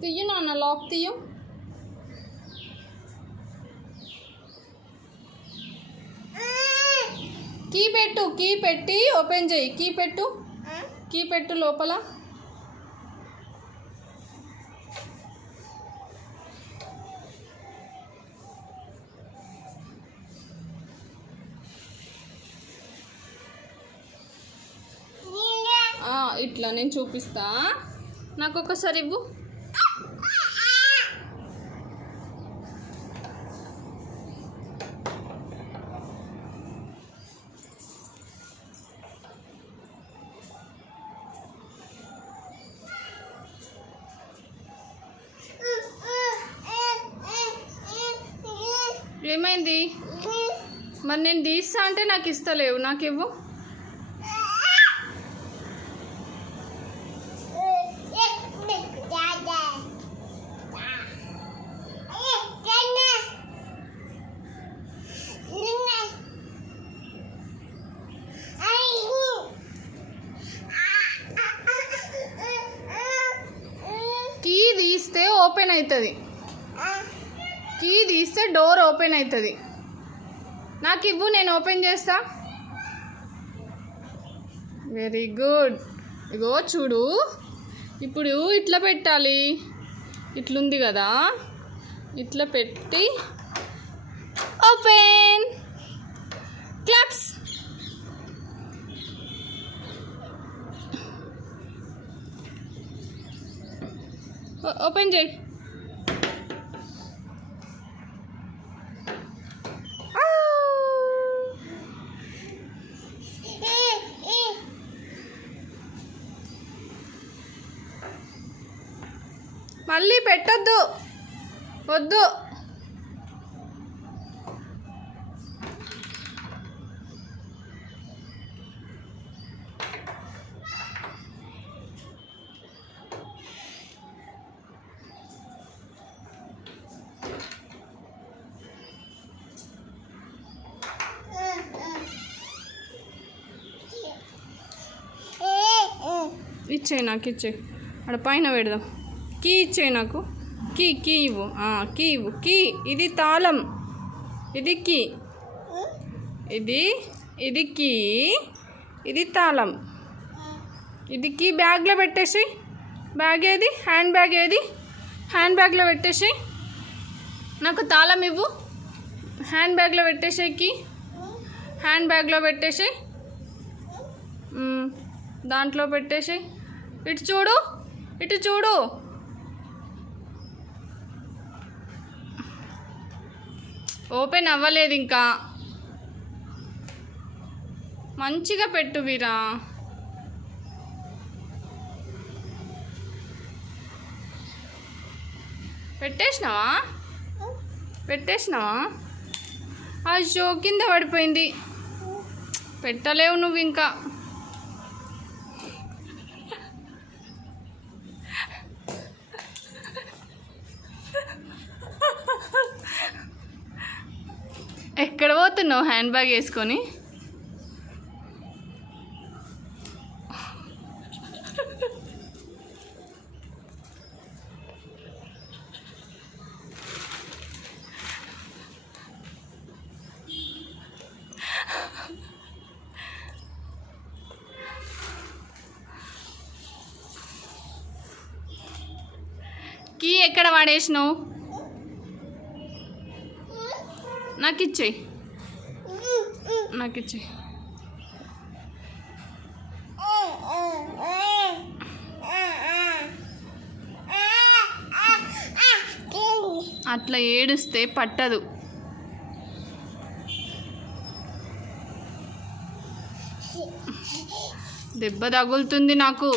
తీయు నాన్న, lock తీయు. Key పెట్టు, key పెట్టి ఓపెన్ చేయి. కీ పెట్టు లోపల. ఇట్లా నేను చూపిస్తా, నాకు ఒకసారి ఇవ్వు. ఏమైంది? మరి నేను తీస్తా అంటే నాకు ఇస్తలేవు, నాకు ఇవ్వు. కీ తీస్తే ఓపెన్ అవుతుంది, కీ తీస్తే డోర్ ఓపెన్ అవుతుంది. నాకు ఇవ్వు, నేను ఓపెన్ చేస్తా. Very good. ఇగో చూడు, ఇప్పుడు ఇట్లా పెట్టాలి. ఇట్లుంది కదా, ఇట్లా పెట్టి ఓపెన్. క్లాప్స్. ఓపెన్ చేయి. మళ్ళీ పెట్టొద్దు, వద్దు. ఇచ్చేయి, నాకు ఇచ్చేయి. అక్కడ పైన పెడదాం. కీ ఇచ్చేయి నాకు. కీ ఇవ్వు. కీ ఇవ్వు. కీ, ఇది తాళం, ఇది కీ. ఇది కీ, ఇది తాళం. ఇది కీ బ్యాగ్లో పెట్టేసి. బ్యాగ్ ఏది? హ్యాండ్ బ్యాగ్ ఏది? హ్యాండ్ బ్యాగ్లో పెట్టేసి. నాకు తాళం ఇవ్వు. హ్యాండ్ బ్యాగ్లో పెట్టేసే. కీ హ్యాండ్ బ్యాగ్లో పెట్టేసి, దాంట్లో పెట్టేసి. ఇటు చూడు. ఓపెన్ అవ్వలేదు ఇంకా. మంచిగా పెట్టు వీరా. పెట్టేసినావా? అయ్యో, కింద పడిపోయింది. పెట్టలేవు నువ్వు ఇంకా. ఎక్కడ పోతున్నావు హ్యాండ్ బ్యాగ్ వేసుకొని? కీ ఎక్కడ వాడేసినావు? నాకు ఇచ్చేయి. అట్లా ఏడుస్తే పట్టదు. దెబ్బ తగులుతుంది నాకు.